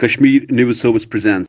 Kashmir News Service presents.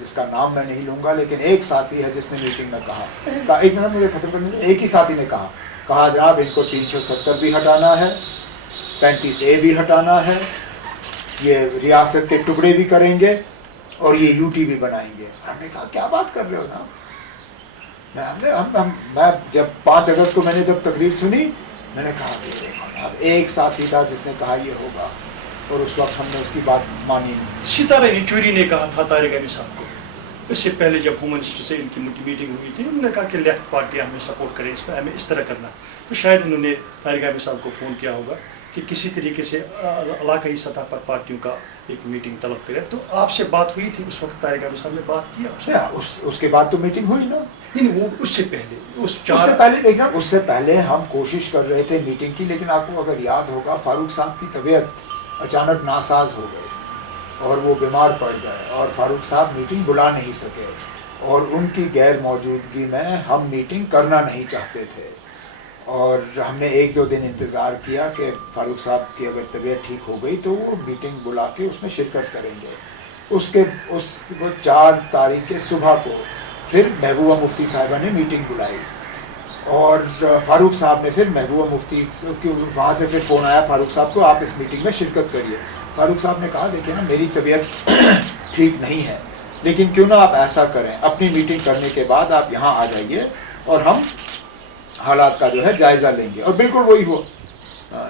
جس کا نام میں نہیں لوں گا، لیکن ایک ساتھی ہے جس نے میٹنگ میں کہا ایک منٹ مجھے ختم کرنے دیں، ایک ہی ساتھی نے کہا جناب ان کو 370 بھی ہٹانا ہے، 35A بھی ہٹانا ہے، یہ ریاست کے ٹکڑے بھی کریں گے اور یہ UT بھی بنائیں گے. ہم نے کہا کیا بات کر رہے ہو نا. میں جب 5 اگست کو میں نے جب تقریر سنی میں نے کہا کہ دیکھو اب ایک ساتھی تھا جس نے کہا یہ ہوگا، اور اس وقت ہم نے اس کی بات مانی نہیں. ستارہ یچوری نے کہا تھا طارق عامر صاحب کو، اس سے پہلے جب ہوم منسٹر سے ان کی میٹنگ ہوئی تھی، انہوں نے کہا کہ لیفٹ پارٹی ہمیں سپورٹ کرے، اس پہ ہمیں اس طرح کرنا. تو شاید انہوں نے طارق عامر صاحب کو فون کیا ہوگا کہ کسی طریقے سے علاقائی سطح پر پارٹیوں کا ایک میٹنگ طلب کرے. تو آپ سے بات ہوئی تھی اس وقت؟ طارق عامر صاحب نے بات کی آپ سے؟ اس کے بعد تو میٹنگ ہوئی نا. نہیں وہ اس سے پہلے اس سے پہلے دیکھنا، اس سے پہلے ہم کوشش کر رہے تھے میٹنگ کی، لیکن آپ کو اگر یاد ہوگا فاروق صاحب کی طبیعت اچانک ناساز ہو گئی اور وہ بیمار پڑ گئے، اور فاروق صاحب میٹنگ بلا نہیں سکے، اور ان کی غیر موجودگی میں ہم میٹنگ کرنا نہیں چاہتے تھے. اور ہم نے 1-2 دن انتظار کیا کہ فاروق صاحب کی اگر طبیعت ٹھیک ہو گئی تو وہ میٹنگ بلا کے اس میں شرکت کریں گے. وہ 4 تاریخ کے صبح کو پھر محبوبہ مفتی صاحبہ نے میٹنگ بلائی، اور فاروق صاحب نے پھر محبوبہ مفتی وہاں سے پھر فون آیا فاروق صاحب کو، آپ اس میٹنگ میں شرکت کریے. فاروق صاحب نے کہا دیکھیں نا میری طبیعت ٹھیک نہیں ہے، لیکن کیوں نہ آپ ایسا کریں، اپنی میٹنگ کرنے کے بعد آپ یہاں آ جائیے اور ہم حالات کا جو ہے جائزہ لیں گے. اور بالکل وہی ہوا.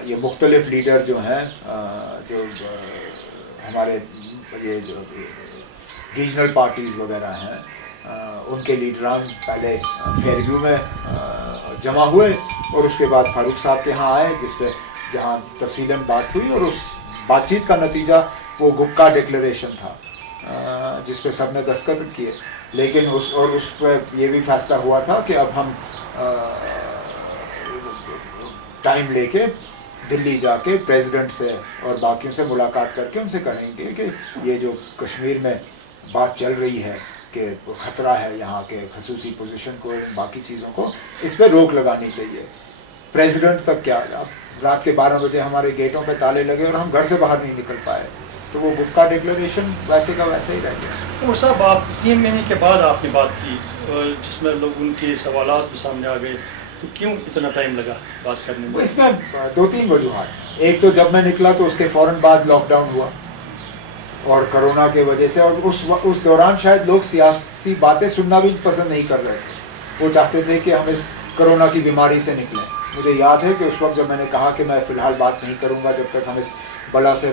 یہ مختلف لیڈر جو ہیں، جو ہمارے یہ جو ریجنل پارٹیز وغیرہ ہیں، ان کے لیڈران پہلے فیئر ویو میں جمع ہوئے، اور اس کے بعد فاروق صاحب کے ہاں آئے، جس پہ جہاں تفصیلاً بات ہوئی، اور اس بات چیت کا نتیجہ وہ گپکا ڈکلریشن تھا جس پہ سب نے دستخط کیے. لیکن اس پہ یہ بھی فیصلہ ہوا تھا کہ اب ہم ٹائم لے کے دلی جا کے پریزیڈنٹ سے اور باقیوں سے ملاقات کر کے ان سے کہیں گے کہ یہ جو کشمیر میں بات چل رہی ہے کہ خطرہ ہے یہاں کے خصوصی پوزیشن کو، باقی چیزوں کو، اس پہ روک لگانی چاہیے. پریزیڈنٹ تک کیا، اب رات کے 12 بجے ہمارے گیٹوں پہ تالے لگے اور ہم گھر سے باہر نہیں نکل پائے، تو وہ گپکا ڈکلریشن ویسے کا ویسے ہی رہ گیا. اور صاحب آپ 3 مہینے کے بعد آپ نے بات کی، جس میں لوگ ان کے سوالات بھی سامنے آ گئے، تو کیوں اتنا ٹائم لگا بات کرنے میں؟ اس میں 2-3 وجوہات. ایک تو جب میں نکلا تو اس کے فوراً بعد لاک ڈاؤن ہوا، اور کرونا کی وجہ سے، اور اس دوران شاید لوگ سیاسی باتیں سننا بھی پسند نہیں کر رہے تھے. وہ چاہتے تھے کہ ہم اس کرونا کی بیماری سے نکلیں. مجھے یاد ہے کہ اس وقت جب میں نے کہا کہ میں فی الحال بات نہیں کروں گا جب تک ہم اس بلا سے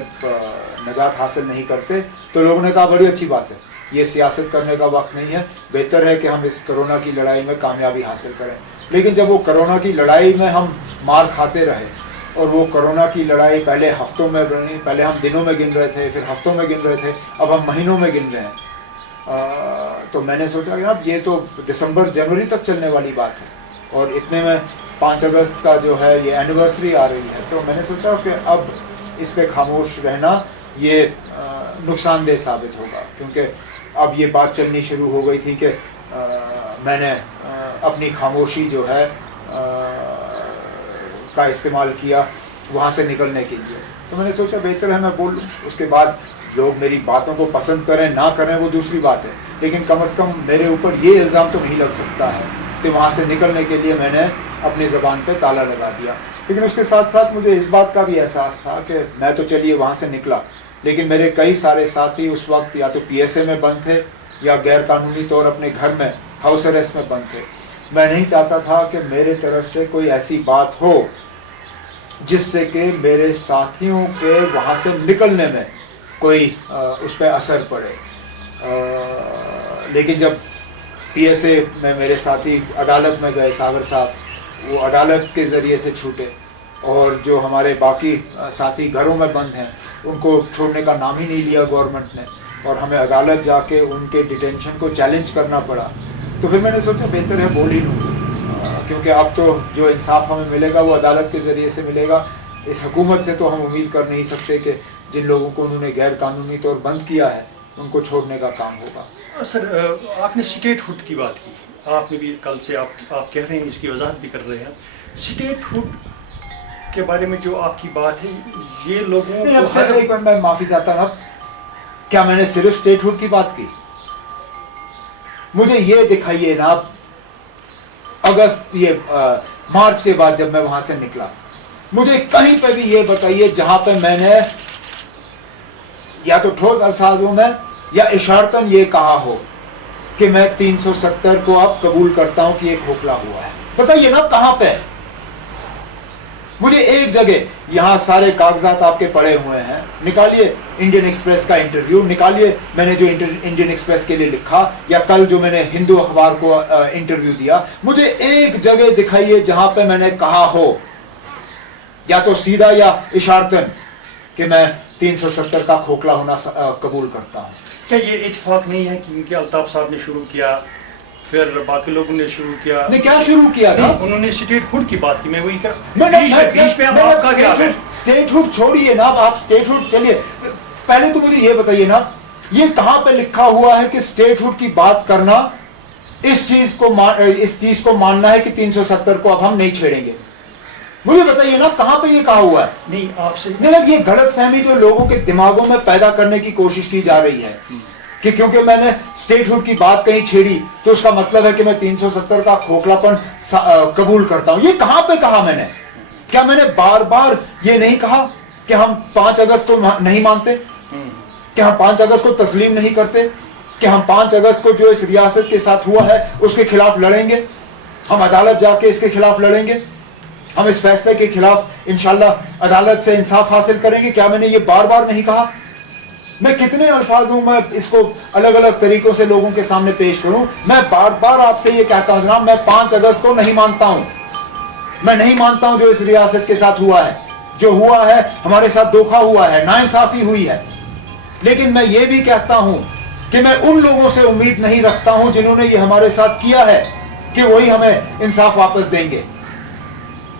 نجات حاصل نہیں کرتے، تو لوگوں نے کہا بڑی اچھی بات ہے، یہ سیاست کرنے کا وقت نہیں ہے، بہتر ہے کہ ہم اس کرونا کی لڑائی میں کامیابی حاصل کریں. لیکن جب وہ کرونا کی لڑائی میں ہم مار کھاتے رہے، اور وہ کرونا کی لڑائی پہلے ہفتوں میں بنی، پہلے ہم دنوں میں گن رہے تھے، پھر ہفتوں میں گن رہے تھے، اب ہم مہینوں میں گن رہے ہیں. تو میں نے سوچا کہ اب یہ تو دسمبر جنوری تک چلنے والی بات ہے، اور اتنے میں 5 اگست کا جو ہے یہ اینیورسری آ رہی ہے. تو میں نے سوچا کہ اب اس پہ خاموش رہنا یہ نقصان دہ ثابت ہوگا، کیونکہ اب یہ بات چلنی شروع ہو گئی تھی کہ میں نے اپنی خاموشی جو ہے کا استعمال کیا وہاں سے نکلنے کے لیے. تو میں نے سوچا بہتر ہے میں بول لوں. اس کے بعد لوگ میری باتوں کو پسند کریں نہ کریں وہ دوسری بات ہے، لیکن کم از کم میرے اوپر یہ الزام تو نہیں لگ سکتا ہے کہ وہاں سے نکلنے کے لیے میں نے اپنی زبان پہ تالا لگا دیا. لیکن اس کے ساتھ ساتھ مجھے اس بات کا بھی احساس تھا کہ میں تو چلیے وہاں سے نکلا، لیکن میرے کئی سارے ساتھی اس وقت یا تو PSA میں بند تھے یا غیر قانونی طور اپنے گھر میں ہاؤس اریسٹ میں بند تھے. میں نہیں چاہتا تھا کہ میرے طرف سے کوئی ایسی بات ہو جس سے کہ میرے ساتھیوں کے وہاں سے نکلنے میں کوئی اس پہ اثر پڑے. لیکن جب PSA میں میرے ساتھی عدالت میں گئے، ساگر صاحب وہ عدالت کے ذریعے سے چھوٹے، اور جو ہمارے باقی ساتھی گھروں میں بند ہیں ان کو چھوڑنے کا نام ہی نہیں لیا گورنمنٹ نے، اور ہمیں عدالت جا کے ان کے ڈیٹینشن کو چیلنج کرنا پڑا. تو پھر میں نے سوچا بہتر ہے بول ہی لوں، کیونکہ اب تو جو انصاف ہمیں ملے گا وہ عدالت کے ذریعے سے ملے گا. اس حکومت سے تو ہم امید کر نہیں سکتے کہ جن لوگوں کو انہوں نے غیر قانونی طور بند کیا ہے ان کو چھوڑنے کا کام ہوگا. سر آپ نے اسٹیٹ ہوڈ کی بات کی، آپ نے بھی کل سے آپ کہہ رہے ہیں، اس کی وضاحت بھی کر رہے ہیں. اسٹیٹ ہوڈ کے بارے میں جو آپ کی بات ہے، یہ لوگوں میں معافی چاہتا ہوں. کیا میں نے صرف اسٹیٹ ہوڈ کی بات کی؟ مجھے یہ دکھائیے نا اگست مارچ کے بعد جب میں وہاں سے نکلا, مجھے کہیں پہ بھی یہ بتائیے جہاں پہ میں نے یا تو ٹھوس الفاظوں میں یا اشارتاً یہ کہا ہو کہ میں 370 کو اب قبول کرتا ہوں کہ یہ کھوکھلا ہوا ہے. بتائیے نا کہاں پہ. مجھے ایک جگہ, یہاں سارے کاغذات آپ کے پڑے ہوئے ہیں, نکالیے انڈین ایکسپریس کا انٹرویو, نکالیے میں نے جو انڈین ایکسپریس کے لیے لکھا یا کل جو میں نے ہندو اخبار کو انٹرویو دیا, مجھے ایک جگہ دکھائیے جہاں پہ میں نے کہا ہو یا تو سیدھا یا اشارتاً کہ میں 370 کا کھوکھلا ہونا قبول کرتا ہوں. کیا یہ اتفاق نہیں ہے کیونکہ الطاف صاحب نے شروع کیا, پھر باقی لوگوں نے شروع کیا؟ نے کیا شروع کیا تھا؟ انہوں نے اسٹیٹ ہوڈ کی بات کی, میں وہی بیچ میں آپ کا کیا ہے؟ اسٹیٹ ہوڈ چھوڑیے نا, آپ اسٹیٹ ہوڈ چلیے, پہلے تو مجھے یہ بتائیے نا یہ کہاں پہ لکھا ہوا ہے کہ اسٹیٹ ہوڈ کی بات کرنا اس چیز کو ماننا ہے کہ 370 کو اب ہم نہیں چھیڑیں گے. مجھے بتائیے نا کہاں پہ یہ کہا ہوا ہے؟ نہیں آپ سے یہ غلط فہمی جو لوگوں کے دماغوں میں پیدا کرنے کی کوشش کی جا رہی ہے کہ کیونکہ میں نے اسٹیٹ ہوڈ کی بات کہیں چھیڑی تو اس کا مطلب ہے کہ میں 370 کا کھوکھلا پن قبول کرتا ہوں. یہ کہاں پہ کہا میں نے؟ کیا میں نے بار بار یہ نہیں کہا کہ ہم 5 اگست کو نہیں مانتے, کہ ہم 5 اگست کو تسلیم نہیں کرتے, کہ ہم 5 اگست کو جو اس ریاست کے ساتھ ہوا ہے اس کے خلاف لڑیں گے, ہم عدالت جا کے اس کے خلاف لڑیں گے, ہم اس فیصلے کے خلاف انشاءاللہ عدالت سے انصاف حاصل کریں گے؟ کیا میں نے یہ بار بار نہیں کہا؟ میں کتنے الفاظوں میں اس کو الگ الگ طریقوں سے لوگوں کے سامنے پیش کروں. میں بار بار آپ سے یہ کہتا ہوں جناب, میں 5 اگست کو نہیں مانتا ہوں, میں نہیں مانتا ہوں جو اس ریاست کے ساتھ ہوا ہے. جو ہوا ہے ہمارے ساتھ دھوکہ ہوا ہے, ناانصافی ہوئی ہے. لیکن میں یہ بھی کہتا ہوں کہ میں ان لوگوں سے امید نہیں رکھتا ہوں جنہوں نے یہ ہمارے ساتھ کیا ہے کہ وہی ہمیں انصاف واپس دیں گے.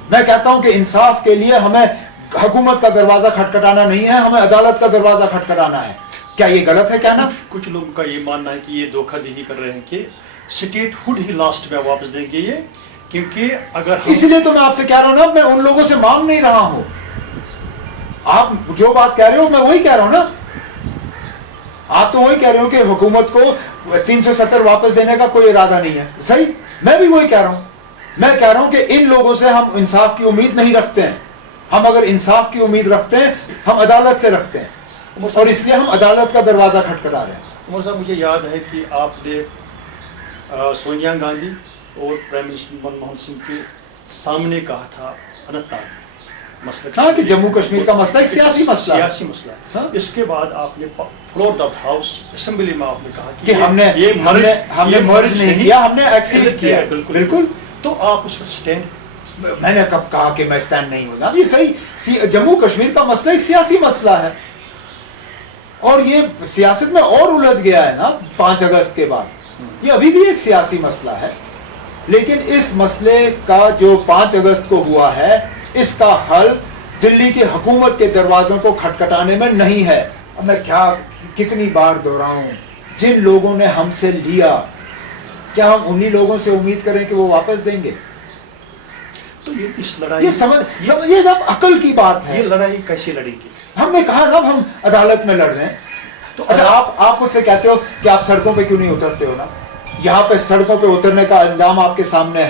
میں کہتا ہوں کہ انصاف کے لیے ہمیں حکومت کا دروازہ کھٹکھٹانا نہیں ہے, ہمیں عدالت کا دروازہ کھٹکھٹانا ہے. کیا یہ غلط ہے کہنا؟ کچھ لوگوں کا یہ ماننا ہے کہ یہ دھوکہ دہی کر رہے ہیں کہ اسٹیٹ ہوڈ ہی لاسٹ میں واپس دیں گے یہ, کیونکہ اگر اس لیے تو میں آپ سے کہہ رہا ہوں نا, میں ان لوگوں سے مانگ نہیں رہا ہوں. آپ جو بات کہہ رہے ہو میں وہی کہہ رہا ہوں نا. آپ تو وہی کہہ رہے ہو کہ حکومت کو 370 واپس دینے کا کوئی ارادہ نہیں ہے. صحیح, میں بھی وہی کہہ رہا ہوں. میں کہہ رہا ہوں کہ ان لوگوں سے ہم انصاف کی امید نہیں رکھتے ہیں. ہم اگر انصاف کی امید رکھتے ہیں ہم عدالت سے رکھتے ہیں, اور اس لیے ہم عدالت کا دروازہ کھٹکھٹا رہے ہیں. عمر صاحب مجھے یاد ہے کہ آپ نے سونیا گاندھی اور پرائم منسٹر منموہن سنگھ کے سامنے کہا تھا اننت ناگ مسئلہ, ہاں کہ جموں کشمیر کا مسئلہ ایک سیاسی مسئلہ ہے. سیاسی مسئلہ ہے. اس کے بعد آپ نے فلور آف ہاؤس اسمبلی میں آپ نے کہا کہ ہم نے مرج نہیں کیا, ہم نے ایکسیپٹ کیا. بالکل. تو آپ اس پر سٹینڈ, میں نے کب کہا کہ میں سٹینڈ نہیں ہوگا؟ یہ صحیح, جموں کشمیر کا مسئلہ ایک سیاسی مسئلہ ہے, اور یہ سیاست میں اور الجھ گیا ہے نا 5 اگست کے بعد. یہ ابھی بھی ایک سیاسی مسئلہ ہے, لیکن اس مسئلے کا جو 5 اگست کو ہوا ہے اس کا حل دلی کے حکومت کے دروازوں کو کھٹکھٹانے میں نہیں ہے. اب میں کتنی بار دہراؤں, جن لوگوں نے ہم سے لیا کیا ہم انہی لوگوں سے امید کریں کہ وہ واپس دیں گے؟ تو یہ اس لڑائی, یہ سمجھیے اب عقل کی بات ہے. یہ لڑائی کیسے لڑیں گے؟ ہم نے کہا نا ہم عدالت میں لڑ رہے ہیں. تو اچھا آپ مجھ سے کہتے ہو کہ آپ سڑکوں پہ کیوں نہیں اترتے ہو نا؟ یہاں پہ سڑکوں پہ اترنے کا الزام آپ کے سامنے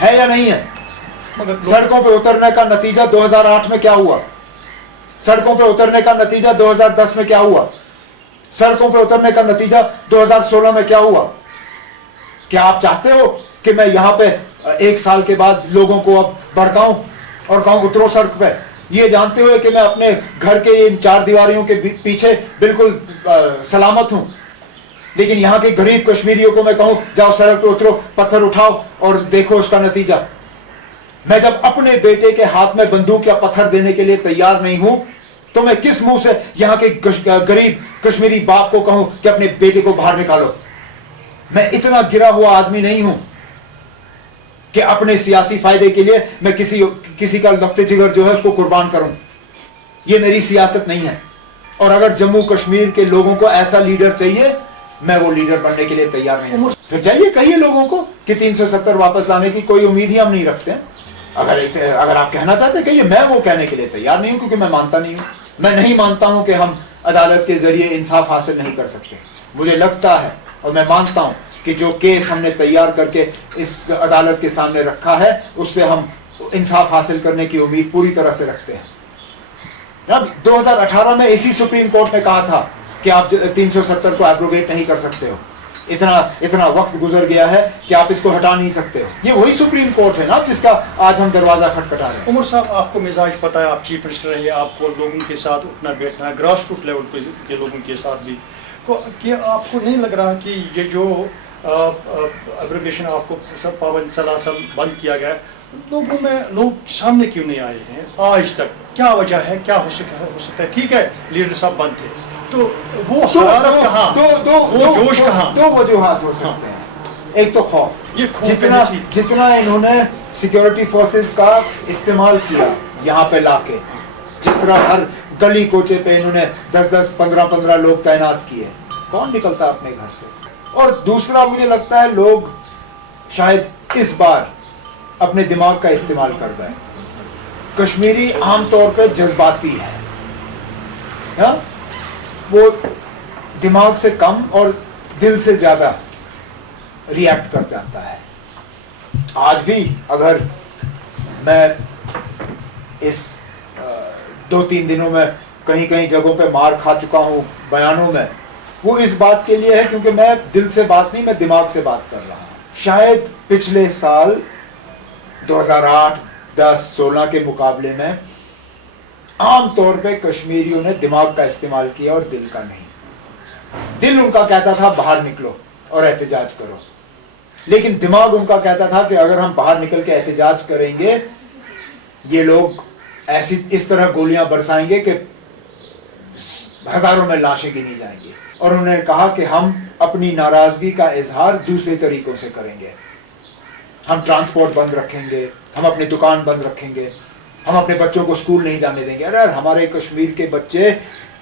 ہے یا نہیں ہے؟ سڑکوں پہ اترنے کا نتیجہ 2008 میں کیا ہوا؟ سڑکوں پہ اترنے کا نتیجہ 2010 میں کیا ہوا؟ سڑکوں پہ اترنے کا نتیجہ 2016 میں کیا ہوا؟ کیا آپ چاہتے ہو کہ میں یہاں پہ 1 سال کے بعد لوگوں کو اب بھڑکاؤں اور کہوں اترو سڑک پہ، یہ جانتے ہوئے کہ میں اپنے گھر کے ان 4 دیواریوں کے پیچھے بالکل سلامت ہوں، لیکن یہاں کے غریب کشمیریوں کو میں کہوں جاؤ سڑک پہ اترو، پتھر اٹھاؤ اور دیکھو اس کا نتیجہ؟ میں جب اپنے بیٹے کے ہاتھ میں بندوق یا پتھر دینے کے لیے تیار نہیں ہوں تو میں کس منہ سے یہاں کے غریب کشمیری باپ کو کہوں کہ اپنے بیٹے کو باہر نکالو؟ میں اتنا گرا ہوا آدمی نہیں ہوں کہ اپنے سیاسی فائدے کے لیے میں کسی کا لخت جگر جو ہے اس کو قربان کروں. یہ میری سیاست نہیں ہے. اور اگر جموں کشمیر کے لوگوں کو ایسا لیڈر چاہیے، میں وہ لیڈر بننے کے لیے تیار نہیں ہوں. پھر جائیے کہیے لوگوں کو کہ 370 واپس لانے کی کوئی امید ہی ہم نہیں رکھتے ہیں. اگر آپ کہنا چاہتے ہیں کہیے، میں وہ کہنے کے لیے تیار نہیں ہوں کیونکہ میں مانتا نہیں ہوں. میں نہیں مانتا ہوں کہ ہم عدالت کے ذریعے انصاف حاصل نہیں کر سکتے. مجھے لگتا ہے اور میں مانتا ہوں کہ جو کیس ہم نے تیار کر کے اس عدالت کے سامنے رکھا ہے اس سے ہم انصاف حاصل کرنے کی امید پوری طرح سے رکھتے ہیں. اب 2018 میں اسی سپریم کورٹ نے کہا تھا کہ آپ 370 کو ایبروگیٹ نہیں کر سکتے ہو. اتنا وقت گزر گیا ہے کہ آپ اس کو ہٹا نہیں سکتے ہو. یہ وہی سپریم کورٹ ہے نا جس کا آج ہم دروازہ کھٹکھٹا رہے ہیں. عمر صاحب آپ کو مزاج پتہ ہے, آپ چیف منسٹر رہے, آپ کو لوگوں کے ساتھ اٹھنا بیٹھنا ہے, گراس روٹ لیول کے لوگوں کے ساتھ بھی, کہ آپ کو نہیں لگ رہا کہ یہ جو ایبروگیشن آپ کو پابند سلاسل بند کیا گیا, لوگوں میں لوگ سامنے کیوں نہیں آئے ہیں آج تک؟ کیا وجہ ہے, کیا ہو سکتا ہے؟ ٹھیک ہے لیڈر صاحب بند تھے, تو وہ حرارت کہاں, وہ جوش کہاں؟ دو وجوہات ہو سکتے ہیں. ایک تو خوف, یہ خوف جتنا انہوں نے سیکیورٹی فورسز کا استعمال کیا یہاں پہ لا کے, جس طرح ہر گلی کوچے پہ انہوں نے 10-10 15-15 لوگ تعینات کیے, کون نکلتا اپنے گھر سے؟ اور دوسرا مجھے لگتا ہے لوگ شاید اس بار اپنے دماغ کا استعمال کر گئے. کشمیری عام طور پہ جذباتی ہے, وہ دماغ سے کم اور دل سے زیادہ ری ایکٹ کر جاتا ہے. آج بھی اگر میں اس 2-3 دنوں میں کہیں کہیں جگہوں پہ مار کھا چکا ہوں بیانوں میں, وہ اس بات کے لیے ہے کیونکہ میں دل سے بات نہیں, میں دماغ سے بات کر رہا ہوں. شاید پچھلے سال 2008, 10, 16 کے مقابلے میں عام طور پہ کشمیریوں نے دماغ کا استعمال کیا اور دل کا نہیں. دل ان کا کہتا تھا باہر نکلو اور احتجاج کرو, لیکن دماغ ان کا کہتا تھا کہ اگر ہم باہر نکل کے احتجاج کریں گے یہ لوگ اس طرح گولیاں برسائیں گے کہ ہزاروں میں لاشیں گنی جائیں گی. اور انہوں نے کہا کہ ہم اپنی ناراضگی کا اظہار دوسرے طریقوں سے کریں گے, ہم ٹرانسپورٹ بند رکھیں گے, ہم اپنی دکان بند رکھیں گے, ہم اپنے بچوں کو اسکول نہیں جانے دیں گے. ارے ہمارے کشمیر کے بچے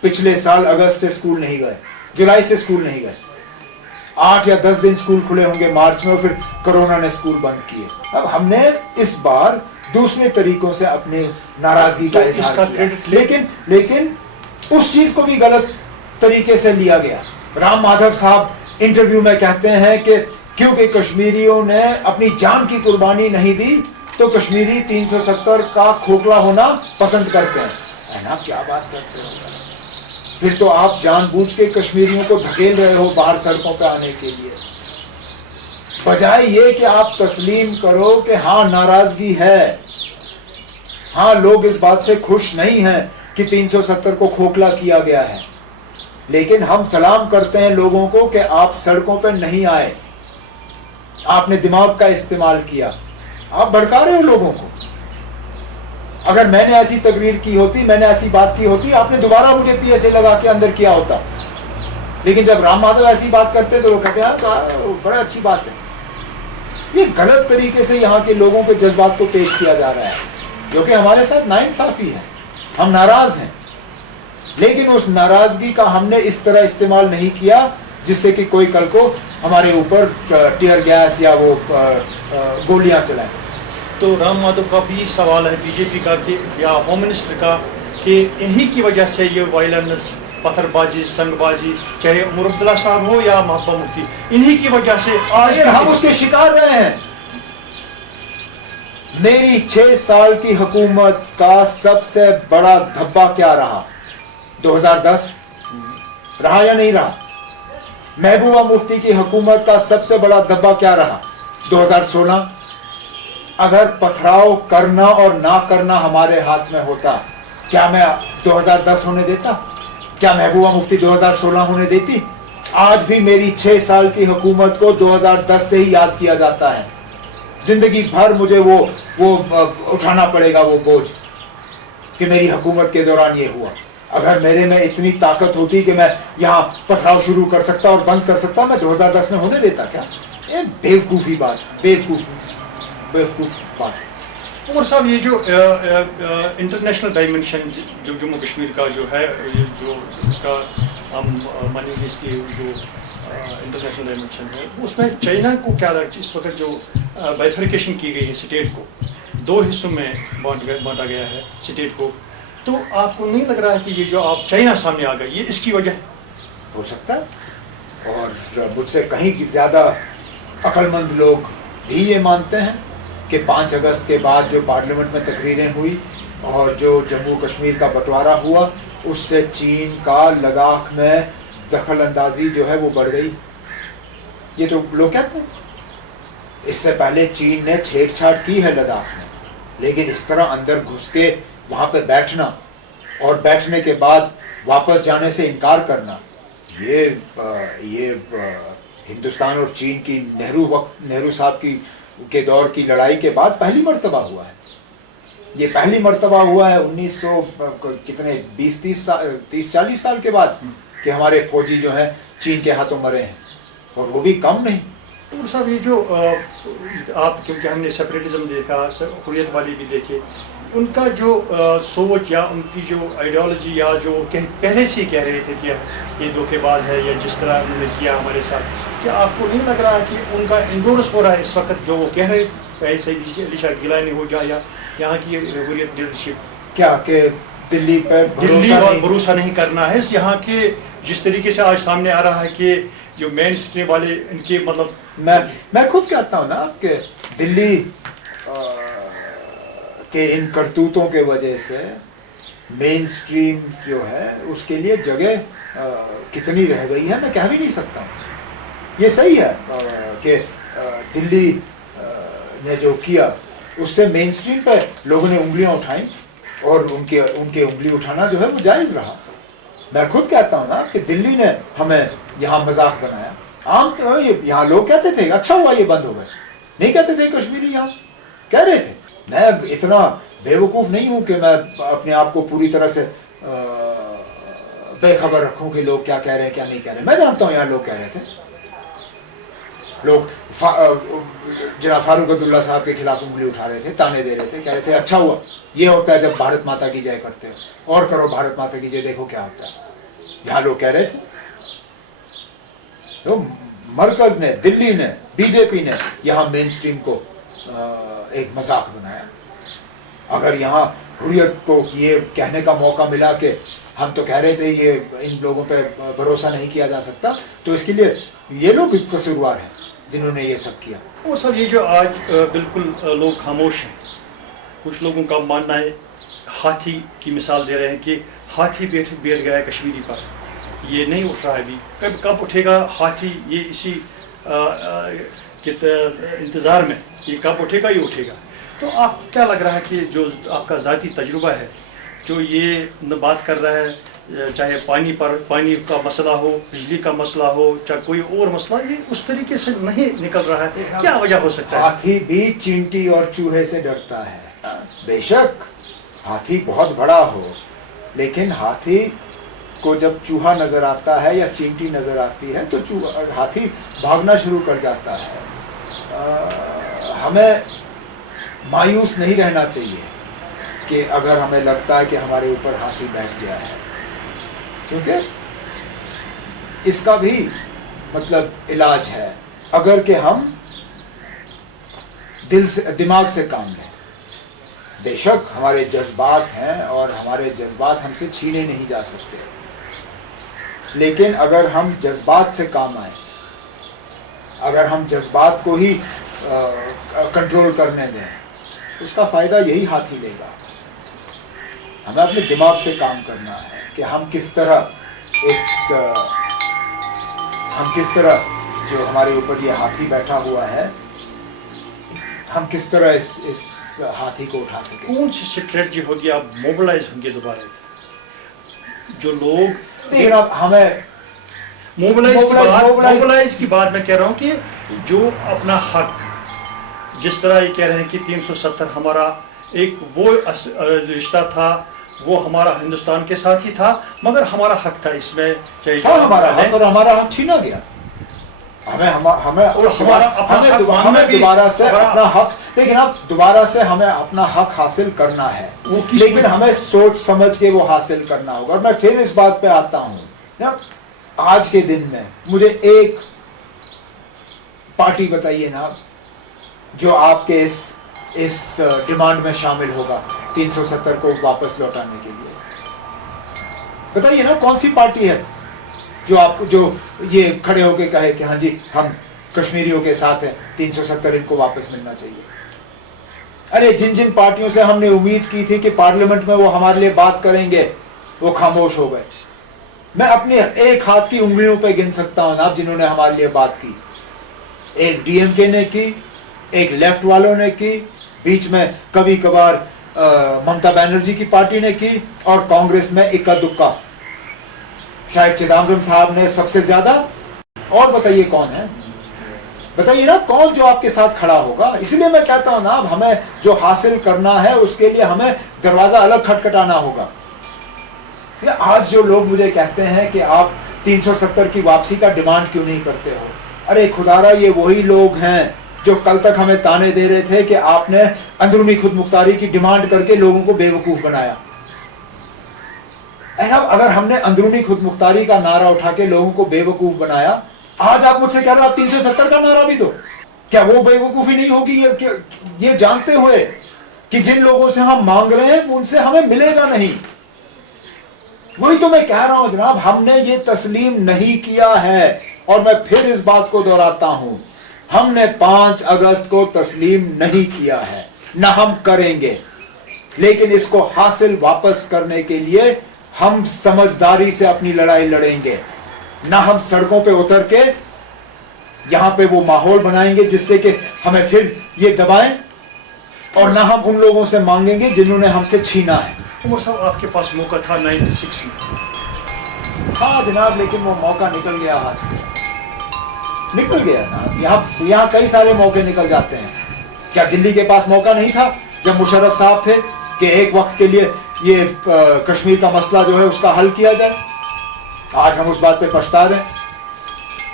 پچھلے سال اگست سے اسکول نہیں گئے, جولائی سے اسکول نہیں گئے, 8 یا 10 دن اسکول کھلے ہوں گے مارچ میں, اور پھر کرونا نے اسکول بند کیے. اب ہم نے اس بار دوسرے طریقوں سے اپنی ناراضگی کا اظہار کیا, لیکن اس چیز کو بھی غلط طریقے سے لیا گیا. رام مادھو صاحب انٹرویو میں کہتے ہیں کہ کیونکہ کشمیریوں نے اپنی جان کی قربانی نہیں دی تو کشمیری 370 کا کھوکھلا ہونا پسند کرتے ہیں. آپ کیا بات کرتے ہو؟ پھر تو آپ جان بوجھ کے کشمیریوں کو دھکیل رہے ہو باہر سڑکوں پہ آنے کے لیے, بجائے یہ کہ آپ تسلیم کرو کہ ہاں ناراضگی ہے, ہاں لوگ اس بات سے خوش نہیں ہیں کہ 370 کو کھوکھلا کیا گیا ہے, لیکن ہم سلام کرتے ہیں لوگوں کو کہ آپ سڑکوں پہ نہیں آئے, آپ نے دماغ کا استعمال کیا, آپ بھڑکا رہے ہو لوگوں کو. اگر میں نے ایسی تقریر کی ہوتی, میں نے ایسی بات کی ہوتی, آپ نے دوبارہ مجھے پی ایس اے لگا کے اندر کیا ہوتا. لیکن جب رام مادھو ایسی بات کرتے تو وہ کہتے ہیں بڑا اچھی بات ہے. یہ غلط طریقے سے یہاں کے لوگوں کے جذبات کو پیش کیا جا رہا ہے, جو کہ ہمارے ساتھ ناانصافی ہے. ہم ناراض ہیں, لیکن اس ناراضگی کا ہم نے اس طرح استعمال نہیں کیا جس سے کہ کوئی کل کو ہمارے اوپر ٹیئر گیس یا وہ گولیاں چلائیں. تو رام مادھو کا بھی سوال ہے بی جے پی کا یا ہوم منسٹر کا کہ انہی کی وجہ سے یہ وائلنس, پتھر بازی, سنگ بازی, چاہے عمر عبداللہ صاحب ہو یا محبوبہ مفتی, انہی کی وجہ سے آج ہم اس کے شکار رہے ہیں. میری 6 سال کی حکومت کا سب سے بڑا دھبا کیا رہا؟ 2010 رہا یا نہیں رہا؟ محبوبہ مفتی کی حکومت کا سب سے بڑا دھبا کیا رہا؟ 2016. اگر پتھراؤ کرنا اور نہ کرنا ہمارے ہاتھ میں ہوتا, کیا میں 2010 ہونے دیتا؟ کیا محبوبہ مفتی 2016 ہونے دیتی؟ آج بھی میری 6 سال کی حکومت کو 2010 سے ہی یاد کیا جاتا ہے. زندگی بھر مجھے وہ اٹھانا پڑے گا وہ بوجھ کہ میری حکومت کے دوران یہ ہوا. اگر میرے میں اتنی طاقت ہوتی کہ میں یہاں پتھراؤ شروع کر سکتا اور بند کر سکتا, میں 2010 میں ہونے دیتا کیا؟ یہ بیوقوفی بات, بیوقوف بات. عمر صاحب, یہ جو انٹرنیشنل ڈائمنشن جو جموں کشمیر کا جو ہے, جو اس کا ہم مانیں گے اس کی جو انٹرنیشنل ڈائمنشن ہے, اس میں چائنا کو کیا اس وقت جو بائیفرکیشن کی گئی ہے اسٹیٹ کو, 2 حصوں میں بانٹا گیا ہے اسٹیٹ کو, تو آپ کو نہیں لگ رہا ہے کہ یہ جو آپ چائنا سامنے آ گئی یہ اس کی وجہ ہے؟ ہو سکتا ہے, اور مجھ سے کہیں زیادہ عقل مند لوگ بھی یہ مانتے ہیں کہ 5 اگست کے بعد جو پارلیمنٹ میں تقریریں ہوئی اور جو جموں کشمیر کا بٹوارا ہوا اس سے چین کا لداخ میں دخل اندازی جو ہے وہ بڑھ گئی. یہ تو لوگ کہتے ہیں. اس سے پہلے چین نے چھیڑ چھاڑ کی ہے لداخ میں, لیکن اس طرح اندر گھس کے وہاں پہ بیٹھنا اور بیٹھنے کے بعد واپس جانے سے انکار کرنا, یہ ہندوستان اور چین کی نہرو صاحب کے دور کی لڑائی کے بعد پہلی مرتبہ ہوا ہے. یہ پہلی مرتبہ ہوا ہے 30-40 سال کے بعد کہ ہمارے فوجی جو ہیں چین کے ہاتھوں مرے ہیں, اور وہ بھی کم نہیں. صاحب یہ جو آپ, کیونکہ ہم نے سیپریٹزم دیکھا, حریت والی بھی دیکھے, ان کا جو سوچ یا ان کی جو آئیڈیالوجی یا جو پہلے سے ہی کہہ رہے تھے کہ یہ دھوکے باز ہے یا جس طرح انہوں نے کیا ہمارے ساتھ, کیا آپ کو نہیں لگ رہا کہ ان کا انڈورس ہو رہا ہے اس وقت جو وہ کہہ رہے تھے سید علی شاہ گیلانی ہو جائے یا یہاں کی حریت لیڈرشپ, کیا کہ دلی پر بھروسہ نہیں کرنا ہے یہاں کے جس طریقے سے آج سامنے آ رہا ہے کہ جو مین اسٹریم والے ان کے مطلب میں خود کہتا ہوں نا کہ دلی کہ ان کرتوتوں کے وجہ سے مین سٹریم جو ہے اس کے لیے جگہ کتنی رہ گئی ہے میں کہہ بھی نہیں سکتا. یہ صحیح ہے کہ دلی نے جو کیا اس سے مین سٹریم پہ لوگوں نے انگلیاں اٹھائیں اور ان کے انگلی اٹھانا جو ہے وہ جائز رہا. میں خود کہتا ہوں نا کہ دلی نے ہمیں یہاں مذاق بنایا. یہاں لوگ کہتے تھے اچھا ہوا یہ بند ہو گئے, نہیں کہتے تھے کشمیری یہاں کہہ رہے تھے. میں اتنا بے وقوف نہیں ہوں کہ میں اپنے آپ کو پوری طرح سے بے خبر رکھوں کہ لوگ کیا کہہ رہے ہیں کیا نہیں کہہ رہے. میں جانتا ہوں یہاں لوگ کہہ رہے تھے, لوگ جناب فاروق عبداللہ صاحب کے خلاف انگلی اٹھا رہے تھے, تانے دے رہے تھے, کہہ رہے تھے اچھا ہوا یہ ہوتا ہے جب بھارت ماتا کی جے کرتے ہو, اور کرو بھارت ماتا کی جے, دیکھو کیا ہوتا ہے. یہاں لوگ کہہ رہے تھے. تو مرکز نے, دلی نے, بی جے پی نے یہاں مین سٹریم کو ایک مذاق بنایا. اگر یہاں حریت کو یہ کہنے کا موقع ملا کہ ہم تو کہہ رہے تھے یہ ان لوگوں پہ بھروسہ نہیں کیا جا سکتا, تو اس کے لیے یہ لوگ قصوروار ہیں جنہوں نے یہ سب کیا. اور سر یہ جو آج بالکل لوگ خاموش ہیں, کچھ لوگوں کا ماننا ہے, ہاتھی کی مثال دے رہے ہیں کہ ہاتھی بیٹھ گیا ہے کشمیری پر, یہ نہیں اٹھ رہا ہے ابھی, کب اٹھے گا ہاتھی, یہ اسی انتظار میں, یہ کب اٹھے گا یہ اٹھے گا. تو آپ کو کیا لگ رہا ہے کہ جو آپ کا ذاتی تجربہ ہے جو یہ بات کر رہا ہے, چاہے پانی کا مسئلہ ہو, بجلی کا مسئلہ ہو, چاہے کوئی اور مسئلہ, یہ اس طریقے سے نہیں نکل رہا ہے, کیا وجہ ہو سکتا ہے؟ ہاتھی بھی چینٹی اور چوہے سے ڈرتا ہے. بے شک ہاتھی بہت بڑا ہو, لیکن ہاتھی کو جب چوہا نظر آتا ہے یا چینٹی نظر آتی ہے تو ہاتھی بھاگنا شروع کر جاتا ہے. ہمیں مایوس نہیں رہنا چاہیے کہ اگر ہمیں لگتا ہے کہ ہمارے اوپر ہاتھی بیٹھ گیا ہے, کیونکہ اس کا بھی مطلب علاج ہے اگر کہ ہم دماغ سے کام لیں. بے شک ہمارے جذبات ہیں اور ہمارے جذبات ہم سے چھینے نہیں جا سکتے, لیکن اگر ہم جذبات سے کام آئیں, اگر ہم جذبات کو ہی کنٹرول کرنے دیں, اس کا فائدہ یہی ہاتھی لے گا. ہمیں اپنے دماغ سے کام کرنا ہے کہ ہم کس طرح جو ہمارے اوپر یہ ہاتھی بیٹھا ہوا ہے, ہم کس طرح اس ہاتھی کو اٹھا سکیں. کون سی اسٹریٹجی ہوگی, آپ موبلائز ہوں گے دوبارہ, جو لوگ لیکن اب ہمیں موبلائز کی بات میں کہہ رہا ہوں کہ جو اپنا حق, جس طرح یہ کہہ رہے ہیں کہ 370 ہمارا ایک وہ رشتہ تھا, وہ ہمارا ہندوستان کے ساتھ ہی تھا, مگر ہمارا حق تھا اس میں, چاہے ہمارا حق, اور ہمارا حق چھینا گیا. ہمیں دوبارہ سے اپنا حق, لیکن اب دوبارہ سے ہمیں اپنا حق حاصل کرنا ہے, لیکن ہمیں سوچ سمجھ کے وہ حاصل کرنا ہوگا. اور میں پھر اس بات پہ آتا ہوں, آج کے دن میں مجھے ایک پارٹی بتائیے نا جو آپ کے اس ڈیمانڈ میں شامل ہوگا 370 کو واپس لوٹانے کے لیے. بتائیے نا کون سی پارٹی ہے جو آپ کو جو یہ کھڑے ہو کے کہے کہ ہاں جی ہم کشمیریوں کے ساتھ ہیں, 370 ان کو واپس ملنا چاہیے. ارے جن جن پارٹیوں سے ہم نے امید کی تھی کہ پارلیمنٹ میں وہ ہمارے لیے بات کریں گے, وہ خاموش ہو گئے. میں اپنے ایک ہاتھ کی انگلیوں پہ گن سکتا ہوں جناب جنہوں نے ہمارے لیے بات کی. ایک ڈی ایم کے نے کی, ایک لیفٹ والوں نے کی, بیچ میں کبھی کبھار ممتا بینرجی کی پارٹی نے کی, اور کانگریس میں اکا دکا شاید چدمبرم صاحب نے سب سے زیادہ. اور بتائیے کون ہے, بتائیے نا کون جو آپ کے ساتھ کھڑا ہوگا. اس لیے میں کہتا ہوں نا ہمیں جو حاصل کرنا ہے اس کے لیے ہمیں دروازہ الگ کھٹکھٹانا ہوگا. آج جو لوگ مجھے کہتے ہیں کہ آپ 370 کی واپسی کا ڈیمانڈ کیوں نہیں کرتے ہو, ارے خدارا یہ وہی لوگ ہیں جو کل تک ہمیں تانے دے رہے تھے کہ آپ نے اندرونی خود مختاری کی ڈیمانڈ کر کے لوگوں کو بے وقوف بنایا. اگر ہم نے اندرونی خود مختاری کا نعرہ اٹھا کے لوگوں کو بے وقوف بنایا, آج آپ مجھ سے کہہ رہے آپ 370 کا نعرہ بھی دو, کیا وہ بے وقوفی نہیں ہوگی یہ جانتے ہوئے کہ جن لوگوں سے ہم مانگ رہے ہیں ان سے ہمیں ملے گا نہیں. وہی تو میں کہہ رہا ہوں جناب, ہم نے یہ تسلیم نہیں کیا ہے, اور میں پھر اس بات کو دہراتا ہوں, ہم نے 5 اگست کو تسلیم نہیں کیا ہے, نہ ہم کریں گے. لیکن اس کو حاصل واپس کرنے کے لیے ہم سمجھداری سے اپنی لڑائی لڑیں گے. نہ ہم سڑکوں پہ اتر کے یہاں پہ وہ ماحول بنائیں گے جس سے کہ ہمیں پھر یہ دبائیں, اور نہ ہم ان لوگوں سے مانگیں گے جنہوں نے ہم سے چھینا ہے. عمر صاحب آپ کے پاس موقع تھا 96 میں. ہاں جناب, لیکن وہ موقع نکل گیا ہاتھ سے, نکل گیا نا. یہاں کئی سارے موقع نکل جاتے ہیں. کیا دلی کے پاس موقع نہیں تھا جب مشرف صاحب تھے کہ ایک وقت کے لیے یہ کشمیر کا مسئلہ جو ہے اس کا حل کیا جائے؟ آج ہم اس بات پہ پچھتا رہے ہیں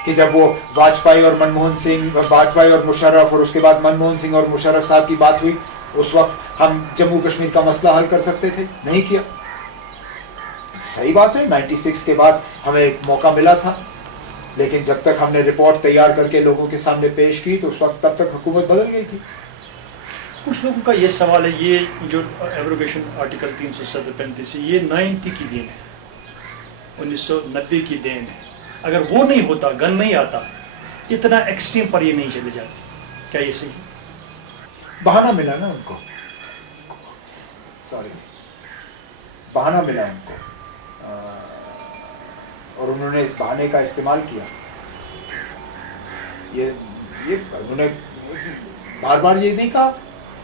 کہ جب وہ واجپئی اور منموہن سنگھ, واجپئی اور مشرف, اور اس کے بعد منموہن سنگھ اور مشرف صاحب کی بات ہوئی, اس وقت ہم جموں کشمیر کا مسئلہ حل کر سکتے تھے, نہیں کیا. صحیح بات ہے 96 کے بعد ہمیں ایک موقع ملا تھا, لیکن جب تک ہم نے رپورٹ تیار کر کے لوگوں کے سامنے پیش کی تو اس وقت تب تک حکومت بدل گئی تھی. کچھ لوگوں کا یہ سوال ہے, یہ جو ایبروگیشن آرٹیکل 335 ہے یہ 90 کی دین ہے, 1990 کی دین ہے. اگر وہ نہیں ہوتا, گن نہیں آتا, اتنا ایکسٹریم پر یہ نہیں چلے جاتے. کیا یہ صحیح ہے؟ بہانہ ملا نا ان کو, بہانہ ملا ان کو, اور انہوں نے اس بہانے کا استعمال کیا. یہ انہوں نے بار بار یہ نہیں کہا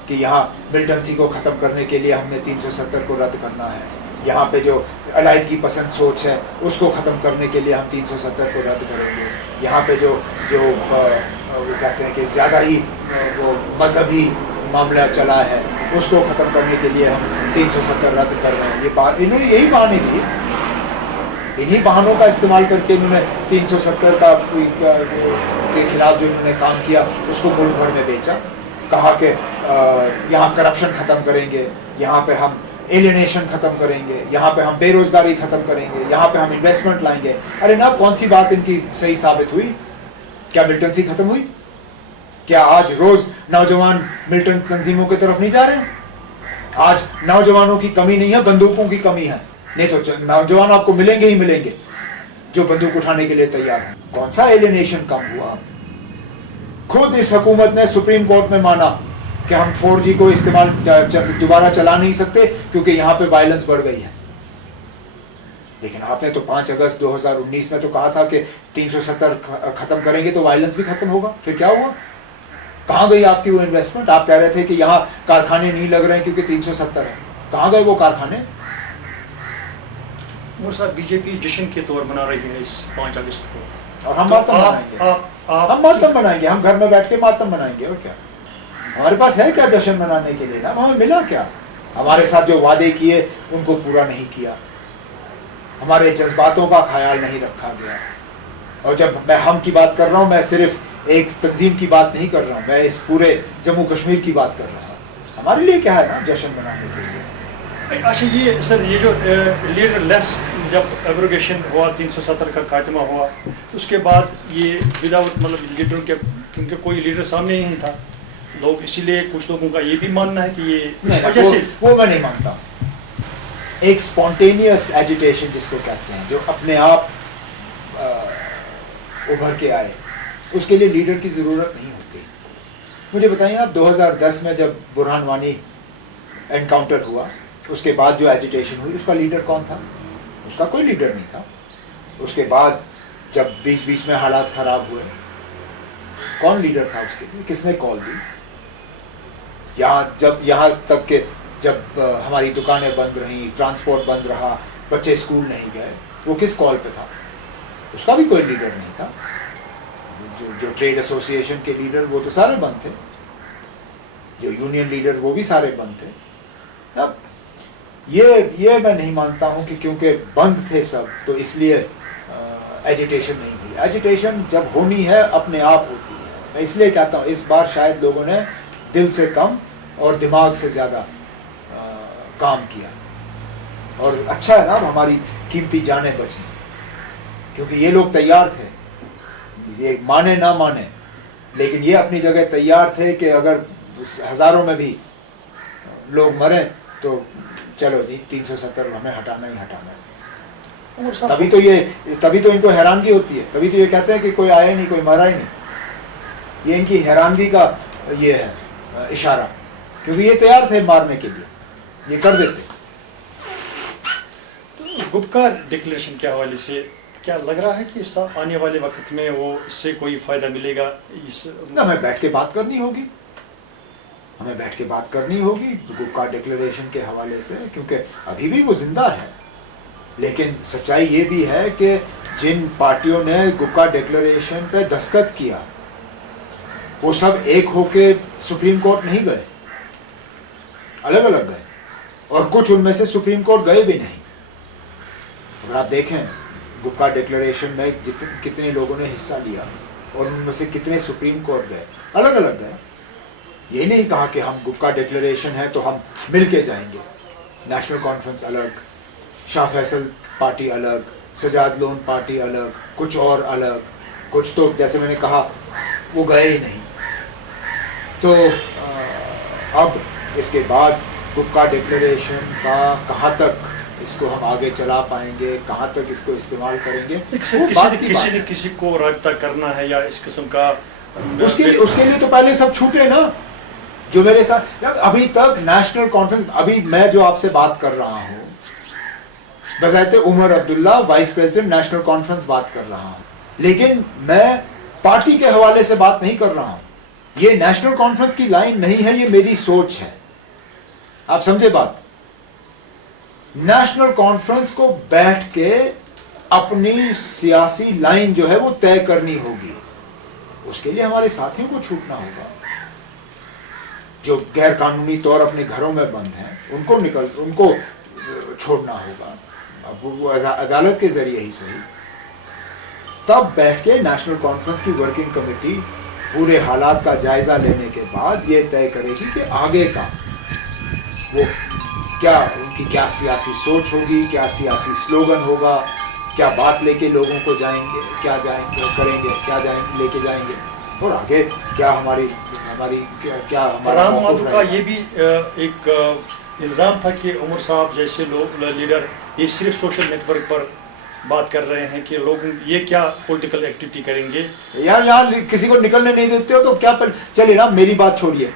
کہ یہاں ملٹنسی کو ختم کرنے کے لیے ہم نے 370 کو رد کرنا ہے, یہاں پہ جو علیحدگی پسند سوچ ہے اس کو ختم کرنے کے لیے ہم 370 کو رد کریں گے, یہاں پہ جو وہ کہتے ہیں کہ زیادہ ہی وہ مذہبی معاملہ چلا ہے اس کو ختم کرنے کے لیے ہم 370 رد کر رہے ہیں. یہ بات انہوں نے یہی بہانے دیے, انہی بہانوں کا استعمال کر کے انہوں نے 370 کے خلاف جو انہوں نے کام کیا اس کو ملک بھر میں بیچا. کہا کہ یہاں کرپشن ختم کریں گے, یہاں پہ ہم ایلینیشن ختم کریں گے, یہاں پہ ہم بے روزگاری ختم کریں گے, یہاں پہ ہم انویسٹمنٹ لائیں گے. ارے نا کون سی بات ان کی صحیح ثابت ہوئی؟ کیا ملٹنسی ختم ہوئی؟ کیا آج روز نوجوان ملٹن تنظیموں کی طرف نہیں جا رہے ہیں؟ آج نوجوانوں کی کمی نہیں ہے, بندوقوں کی کمی ہے. نہیں تو نوجوان آپ کو ملیں گے ہی ملیں گے جو بندوق اٹھانے کے لیے تیار ہیں. کون سا ایلینیشن کم ہوا؟ خود اس حکومت نے سپریم کورٹ میں مانا کہ ہم 4G کو استعمال دوبارہ چلا نہیں سکتے کیونکہ یہاں پہ وائلنس بڑھ گئی ہے. لیکن آپ نے تو 5 اگست 2019 میں تو کہا تھا کہ 370 ختم کریں گے تو وائلنس بھی ختم ہوگا. پھر کیا ہوا؟ کہاں گئی آپ کی وہ انویسٹمنٹ؟ آپ کہہ رہے تھے کہ یہاں کارخانے نہیں لگ رہے ہیں کیونکہ 370 ہے. کہاں گئے وہ کارخانے؟ وہ صاحب بی جے پی جشن کے طور منا رہی ہے اس 5 اگست کو, اور ہم ماتم منائیں گے. ہم ماتم منائیں گے, ہم گھر میں بیٹھ کے ماتم منائیں گے. اور کیا ہمارے پاس ہے کیا جشن منانے کے لیے؟ نا ہمیں ملا کیا؟ ہمارے ساتھ جو وعدے کیے ان کو پورا نہیں کیا, ہمارے جذباتوں کا خیال نہیں رکھا گیا. اور جب میں ہم کی بات کر رہا ہوں, میں صرف ایک تنظیم کی بات نہیں کر رہا ہوں, میں اس پورے جموں کشمیر کی بات کر رہا ہوں. ہمارے لیے کیا ہے نا جشن منانے کے لیے؟ اچھا یہ سر, یہ جو لیڈر لیس جب ایبروگیشن ہوا, 370 کا خاتمہ ہوا, اس کے بعد یہ وداؤٹ مطلب لیڈروں کے, کیونکہ کوئی لیڈر سامنے ہی نہیں تھا, لوگ اسی لیے کچھ لوگوں کا یہ بھی ماننا ہے کہ یہ اس وجہ سے وہ میں نہیں مانتا. ایک اسپونٹینیس ایجیٹیشن جس کو کہتے ہیں, جو اپنے آپ ابھر کے آئے. اس کے لیے لیڈر کی ضرورت نہیں ہوتی. مجھے بتائیں آپ 2010 میں جب برہان وانی انکاؤنٹر ہوا, اس کے بعد جو ایجیٹیشن ہوئی, اس کا لیڈر کون تھا؟ اس کا کوئی لیڈر نہیں تھا. اس کے بعد جب بیچ بیچ میں حالات خراب ہوئے, کون لیڈر تھا اس کے لیے؟ کس نے کال دی؟ یہاں تک کہ جب ہماری دکانیں بند رہیں, ٹرانسپورٹ بند رہا, بچے اسکول نہیں گئے, وہ کس کال پہ تھا؟ اس کا بھی کوئی لیڈر نہیں تھا. جو ٹریڈ ایسوسیشن کے لیڈر وہ تو سارے بند تھے, جو یونین لیڈر وہ بھی سارے بند تھے. اب یہ میں نہیں مانتا ہوں کہ کیونکہ بند تھے سب تو اس لیے ایجیٹیشن نہیں ہوئی. ایجیٹیشن جب ہونی ہے اپنے آپ ہوتی ہے. میں اس لیے کہتا ہوں اس بار شاید لوگوں نے دل سے کم اور دماغ سے زیادہ کام کیا, اور اچھا ہے نا ہماری قیمتی جانیں بچیں, کیونکہ یہ لوگ تیار تھے, یہ مانے نہ مانے, لیکن یہ اپنی جگہ تیار تھے کہ اگر ہزاروں میں بھی لوگ مریں تو چلو جی 370 ہمیں ہٹانا ہی ہٹانا ہے. تبھی تو ان کو حیرانگی ہوتی ہے, تبھی تو یہ کہتے ہیں کہ کوئی آیا نہیں, کوئی مرا ہی نہیں. یہ ان کی حیرانگی کا یہ ہے اشارہ, کیونکہ یہ تیار تھے مارنے کے لیے, یہ کر دیتے. گپکار ڈکلیریشن کے حوالے سے کیا لگ رہا ہے کہ آنے والے وقت میں وہ اس سے کوئی فائدہ ملے گا؟ ہمیں بیٹھ کے بات کرنی ہوگی, ہمیں بیٹھ کے بات کرنی ہوگی گپکار ڈکلیریشن کے حوالے سے, کیونکہ ابھی بھی وہ زندہ ہے. لیکن سچائی یہ بھی ہے کہ جن پارٹیوں نے گپکار ڈکلیریشن پہ دستخط کیا وہ سب ایک ہو کے سپریم کورٹ نہیں گئے, الگ الگ گئے, اور کچھ ان میں سے سپریم کورٹ گئے بھی نہیں. اگر آپ دیکھیں گپکار ڈکلیریشن میں کتنے لوگوں نے حصہ لیا اور ان میں سے کتنے سپریم کورٹ گئے, الگ الگ گئے. یہ نہیں کہا کہ ہم گپکار ڈکلیریشن ہے تو ہم مل کے جائیں گے. نیشنل کانفرنس الگ, شاہ فیصل پارٹی الگ, سجاد لون پارٹی الگ, کچھ اور الگ, کچھ تو جیسے میں نے کہا وہ گئے ہی نہیں. تو اب اس کے بعد گپکار ڈکلیریشن کا کہاں تک اس کو ہم آگے چلا پائیں گے, کہاں تک اس کو استعمال کریں گے, کسی نے کسی کو رابطہ کرنا ہے یا اس قسم کا, اس کے لیے تو پہلے سب چھوٹے نا. جو میرے ساتھ ابھی تک نیشنل کانفرنس, ابھی میں جو آپ سے بات کر رہا ہوں بذات Omar Abdullah vice president national conference بات کر رہا ہوں, لیکن میں پارٹی کے حوالے سے بات نہیں کر رہا ہوں. یہ نیشنل کانفرنس کی لائن نہیں ہے, یہ میری سوچ ہے. آپ سمجھے بات؟ نیشنل کانفرنس کو بیٹھ کے اپنی سیاسی لائن جو ہے وہ طے کرنی ہوگی. اس کے لیے ہمارے ساتھیوں کو چھوٹنا ہوگا. جو غیر قانونی طور اپنے گھروں میں بند ہیں ان کو چھوڑنا ہوگا. اب وہ عدالت کے ذریعے ہی صحیح. تب بیٹھ کے نیشنل کانفرنس کی ورکنگ کمیٹی پورے حالات کا جائزہ لینے کے بعد یہ طے کرے گی کہ آگے کا وہ کیا, ان کی کیا سیاسی سوچ ہوگی, کیا سیاسی سلوگن ہوگا, کیا بات لے کے لوگوں کو جائیں گے, کیا کریں گے, کیا لے کے جائیں گے, اور آگے کیا ہماری ہمارا موقف کا. یہ بھی ایک الزام تھا کہ عمر صاحب جیسے لوگ لیڈر یہ صرف سوشل نیٹ ورک پر بات کر رہے ہیں کہ لوگ یہ کیا پولیٹیکل ایکٹیویٹی کریں گے. یار یہاں کسی کو نکلنے نہیں دیتے ہو تو کیا چلے نا, میری بات چھوڑیے,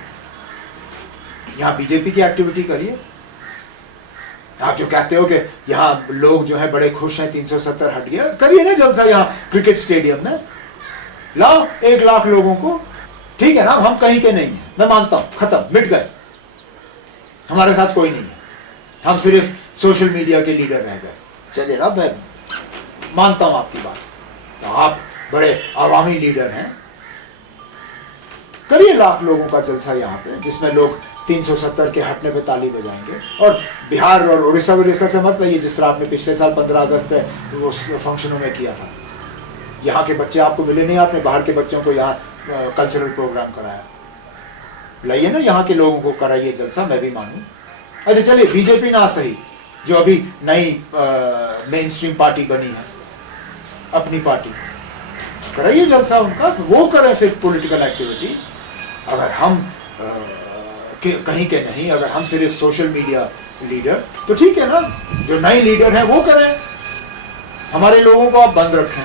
یہاں بی جے پی کی ایکٹیویٹی کریے. آپ جو کہتے ہو کہ یہاں لوگ جو ہیں بڑے خوش ہیں 370 ہٹ گیا, کریے نا جلسہ یہاں کرکٹ اسٹیڈیم میں, لاؤ 1 لاکھ لوگوں کو. ٹھیک ہے نا, ہم کہیں کے نہیں ہیں, میں مانتا ہوں, ختم, مٹ گئے, ہمارے ساتھ کوئی نہیں ہے, ہم صرف سوشل میڈیا کے لیڈر رہ گئے. چلیے نا, میں مانتا ہوں آپ کی بات, تو آپ بڑے عوامی لیڈر ہیں, کریے 1 لاکھ لوگوں کا جلسہ یہاں پہ جس میں لوگ 370 کے ہٹنے پہ تالی بجائیں گے. اور بہار اور اڑیسہ سے مت لائیے جس طرح آپ نے پچھلے سال 15 اگست پہ اس فنکشنوں میں کیا تھا. یہاں کے بچے آپ کو ملے نہیں, آپ نے باہر کے بچوں کو یہاں کلچرل پروگرام کرایا. لائیے نا یہاں کے لوگوں کو کرائیے جلسہ, میں بھی مانوں. اچھا چلیے بی جے پی نہ صحیح, جو ابھی نئی مین اسٹریم پارٹی بنی ہے, اپنی پارٹی, کرائیے جلسہ ان کا, وہ کریں پھر پولیٹیکل ایکٹیویٹی. اگر ہم کہیں کے نہیں, اگر ہم صرف سوشل میڈیا لیڈر تو ٹھیک ہے نا, جو نئے لیڈر ہیں وہ کریں. ہمارے لوگوں کو آپ بند رکھیں,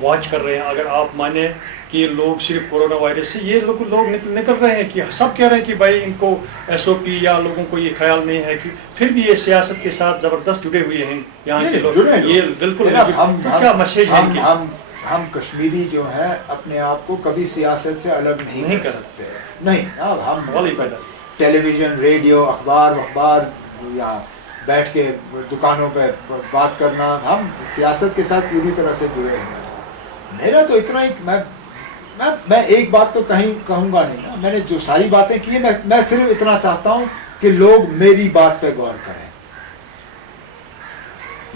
واچ کر رہے ہیں. اگر آپ مانیں کہ لوگ صرف کورونا وائرس سے یہ لوگ نکل رہے ہیں کہ سب کہہ رہے ہیں کہ بھائی ان کو ایس او پی یا لوگوں کو یہ خیال نہیں ہے کہ پھر بھی یہ سیاست کے ساتھ زبردست جڑے ہوئے ہیں یہاں کے لوگ. یہ بالکل کیا میسیج ہے؟ ہم کشمیری جو ہیں اپنے آپ کو کبھی سیاست سے الگ نہیں کر سکتے. نہیں, ہم ٹیلی ویژن, ریڈیو, اخبار یا بیٹھ کے دکانوں پہ بات کرنا, ہم سیاست کے ساتھ پوری طرح سے جڑے ہیں. میرا تو اتنا ہی, میں ایک بات تو کہوں گا نہیں نا, میں نے جو ساری باتیں کی ہیں میں صرف اتنا چاہتا ہوں کہ لوگ میری بات پہ غور کریں,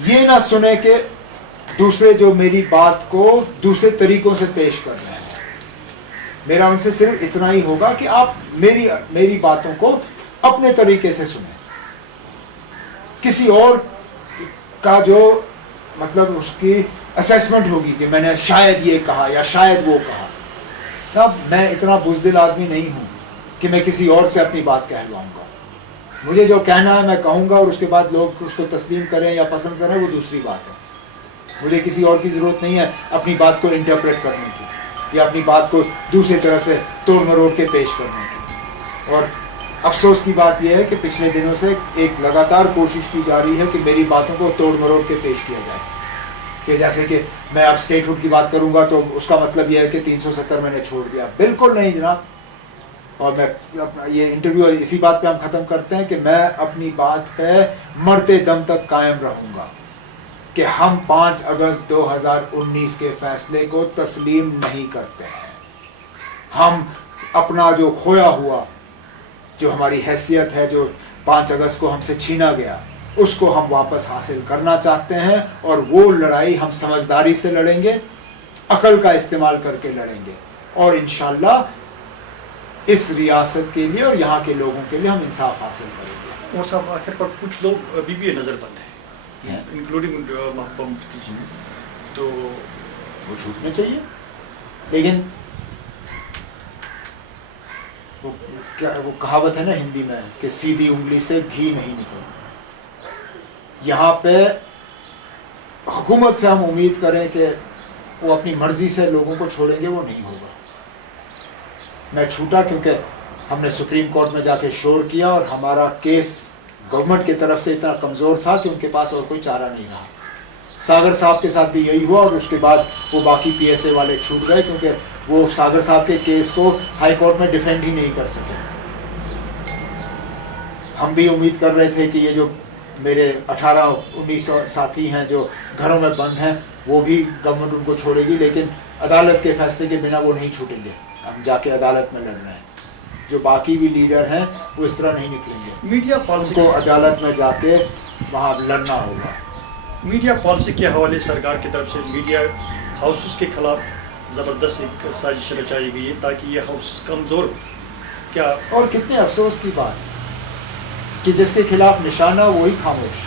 یہ نہ سنیں کہ دوسرے جو میری بات کو دوسرے طریقوں سے پیش کر رہے ہیں. میرا ان سے صرف اتنا ہی ہوگا کہ آپ میری باتوں کو اپنے طریقے سے سنیں. کسی اور کا جو مطلب اس کی اسیسمنٹ ہوگی کہ میں نے شاید یہ کہا یا شاید وہ کہا. اب میں اتنا بزدل آدمی نہیں ہوں کہ میں کسی اور سے اپنی بات کہلواؤں گا. مجھے جو کہنا ہے میں کہوں گا, اور اس کے بعد لوگ اس کو تسلیم کریں یا پسند کریں وہ دوسری بات ہے. مجھے کسی اور کی ضرورت نہیں ہے اپنی بات کو انٹرپریٹ کرنے کی یا اپنی بات کو دوسری طرح سے توڑ مروڑ کے پیش کرنے کی. اور افسوس کی بات یہ ہے کہ پچھلے دنوں سے ایک لگاتار کوشش کی جا رہی ہے کہ میری باتوں کو توڑ مروڑ کے پیش کیا جائے, کہ جیسے کہ میں اب اسٹیٹ ہوڈ کی بات کروں گا تو اس کا مطلب یہ ہے کہ 370 میں نے چھوڑ دیا. بالکل نہیں جناب. اور میں یہ انٹرویو اسی بات پہ ہم ختم کرتے ہیں کہ میں اپنی بات پہ مرتے دم تک قائم رہوں گا کہ ہم 5 اگست 2019 کے فیصلے کو تسلیم نہیں کرتے ہیں. ہم اپنا جو کھویا ہوا, جو ہماری حیثیت ہے, جو 5 اگست کو ہم سے چھینا گیا, اس کو ہم واپس حاصل کرنا چاہتے ہیں. اور وہ لڑائی ہم سمجھداری سے لڑیں گے, عقل کا استعمال کر کے لڑیں گے, اور انشاءاللہ اس ریاست کے لیے اور یہاں کے لوگوں کے لیے ہم انصاف حاصل کریں گے. اور صاحب آخر پر کچھ لوگ ابھی بھی نظر بند ہیں, انکلوڈنگ محبوبہ مفتی جی, تو وہ چھوٹنے چاہیے. لیکن وہ کہاوت ہے نا ہندی میں کہ سیدھی انگلی سے گھی نہیں نکلتا. یہاں پہ حکومت سے ہم امید کریں کہ وہ اپنی مرضی سے لوگوں کو چھوڑیں گے, وہ نہیں ہوگا. میں چھوٹا کیونکہ ہم نے سپریم کورٹ میں جا کے شور کیا اور ہمارا کیس گورنمنٹ کی طرف سے اتنا کمزور تھا کہ ان کے پاس اور کوئی چارہ نہیں رہا. ساگر صاحب کے ساتھ بھی یہی ہوا, اور اس کے بعد وہ باقی پی ایس اے والے چھوٹ گئے کیونکہ وہ ساگر صاحب کے کیس کو ہائی کورٹ میں ڈیفینڈ ہی نہیں کر سکے. ہم بھی امید کر رہے تھے کہ یہ جو میرے 18-19 ساتھی ہیں جو گھروں میں بند ہیں وہ بھی گورنمنٹ ان کو چھوڑے گی, لیکن عدالت کے فیصلے کے بنا وہ نہیں چھوٹیں گے. ہم جا کے عدالت میں لڑ رہے ہیں. جو باقی بھی لیڈر ہیں وہ اس طرح نہیں نکلیں گے. میڈیا پالیسی کو عدالت میں جا کے وہاں لڑنا ہوگا. میڈیا پالیسی کے حوالے سرکار کی طرف سے میڈیا ہاؤسز کے خلاف زبردست ایک سازش رچائی گئی ہے تاکہ یہ ہاؤسز کمزور کیا. اور کتنے افسوس کی بات کہ جس کے خلاف نشانہ وہی خاموش.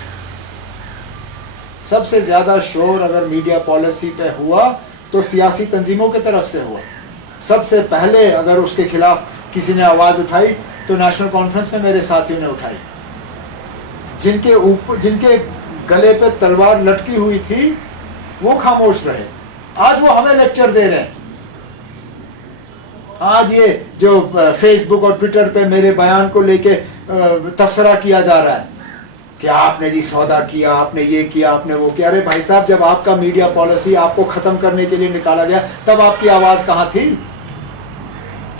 سب سے زیادہ شور اگر میڈیا پالیسی پہ ہوا تو سیاسی تنظیموں کی طرف سے ہوا. سب سے پہلے اگر اس کے خلاف کسی نے آواز اٹھائی تو نیشنل کانفرنس میں میرے ساتھیوں نے اٹھائی. جن کے گلے پہ تلوار لٹکی ہوئی تھی وہ خاموش رہے. آج وہ ہمیں لیکچر دے رہے ہیں. آج یہ جو فیس بک اور ٹویٹر پہ میرے بیان کو لے کے تبصرہ کیا جا رہا ہے کہ آپ نے جی سودا کیا, آپ نے یہ کیا, آپ نے وہ کیا. ارے بھائی صاحب, جب آپ کا میڈیا پالیسی آپ کو ختم کرنے کے لیے نکالا گیا تب آپ کی آواز کہاں تھی؟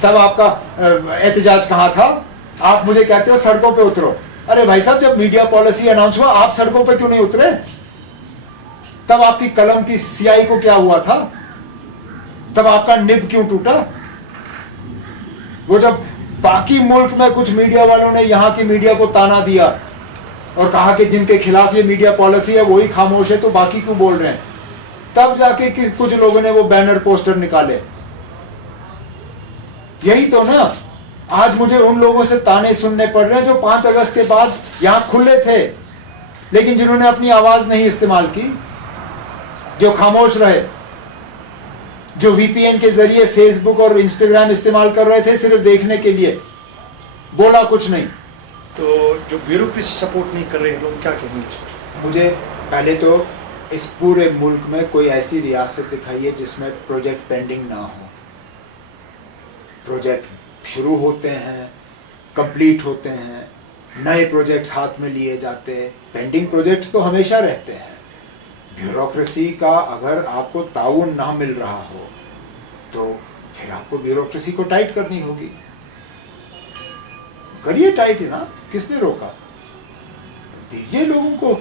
تب آپ کا احتجاج کہاں تھا؟ آپ مجھے کہتے ہو سڑکوں پہ اترو. ارے بھائی صاحب, جب میڈیا پالیسی اناؤنس ہوا آپ سڑکوں پہ کیوں نہیں اترے؟ تب آپ کی قلم کی سیاہی کو کیا ہوا تھا؟ تب آپ کا نب کیوں ٹوٹا؟ وہ جب باقی ملک میں کچھ میڈیا والوں نے یہاں کی میڈیا کو تانا دیا اور کہا کہ جن کے خلاف یہ میڈیا پالیسی ہے وہی خاموش ہے تو باقی کیوں بول رہے ہیں, تب جا کے کچھ لوگوں نے وہ بینر پوسٹر نکالے. یہی تو نا. آج مجھے ان لوگوں سے تانے سننے پڑ رہے ہیں جو 5 اگست کے بعد یہاں کھلے تھے لیکن جنہوں نے اپنی آواز نہیں استعمال کی, جو خاموش رہے, جو وی پی این کے ذریعے فیس بک اور انسٹاگرام استعمال کر رہے تھے صرف دیکھنے کے لیے, بولا کچھ نہیں. تو جو بیوروکریسی سپورٹ نہیں کر رہے ہیں لوگ کیا کہیں گے؟ مجھے پہلے تو اس پورے ملک میں کوئی ایسی ریاست دکھائیے جس میں پروجیکٹ پینڈنگ نہ ہو. پروجیکٹ شروع ہوتے ہیں, کمپلیٹ ہوتے ہیں, نئے پروجیکٹس ہاتھ میں لیے جاتے. پینڈنگ پروجیکٹس تو ہمیشہ رہتے ہیں. بیوروکریسی کا اگر آپ کو تعاون نہ مل رہا ہو تو پھر آپ کو بیوروکریسی کو ٹائٹ کرنی ہوگی. کریے ٹائٹ نا, کس نے روکا؟ دیجیے لوگوں کو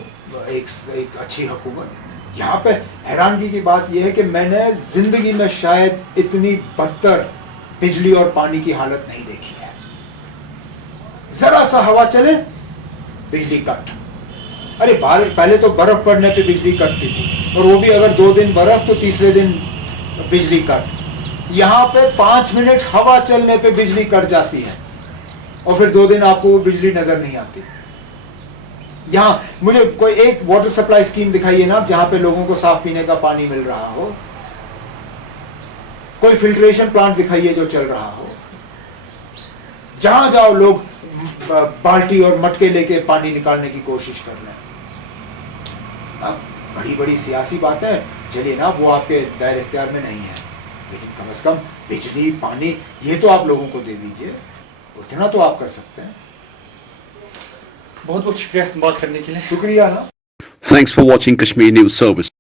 ایک اچھی حکومت. یہاں پہ حیرانگی کی بات یہ ہے کہ میں نے زندگی میں شاید اتنی بدتر بجلی اور پانی کی حالت نہیں دیکھی ہے. ذرا سا ہوا چلے بجلی کٹ. ارے پہلے تو برف پڑنے پہ بجلی کٹتی تھی, اور وہ بھی اگر 2 دن برف تو تیسرے دن بجلی کٹ. یہاں پہ 5 منٹ ہوا چلنے پہ بجلی کٹ جاتی ہے, اور پھر 2 دن آپ کو وہ بجلی نظر نہیں آتی. یہاں مجھے کوئی ایک واٹر سپلائی اسکیم دکھائیے نا جہاں پہ لوگوں کو صاف پینے کا پانی مل رہا ہو. کوئی فلٹریشن پلانٹ دکھائیے جو چل رہا ہو. جہاں جاؤ لوگ بالٹی اور مٹکے لے کے پانی نکالنے کی کوشش کر رہے ہیں. اب بڑی بڑی سیاسی باتیں چلیے نا, وہ آپ کے دائر اختیار میں نہیں ہے, لیکن کم از کم بجلی پانی یہ تو آپ لوگوں کو دے دیجئے, اتنا تو آپ کر سکتے ہیں. بہت بہت شکریہ بات کرنے کے لیے. شکریہ نا. Thanks for watching Kashmir News Service.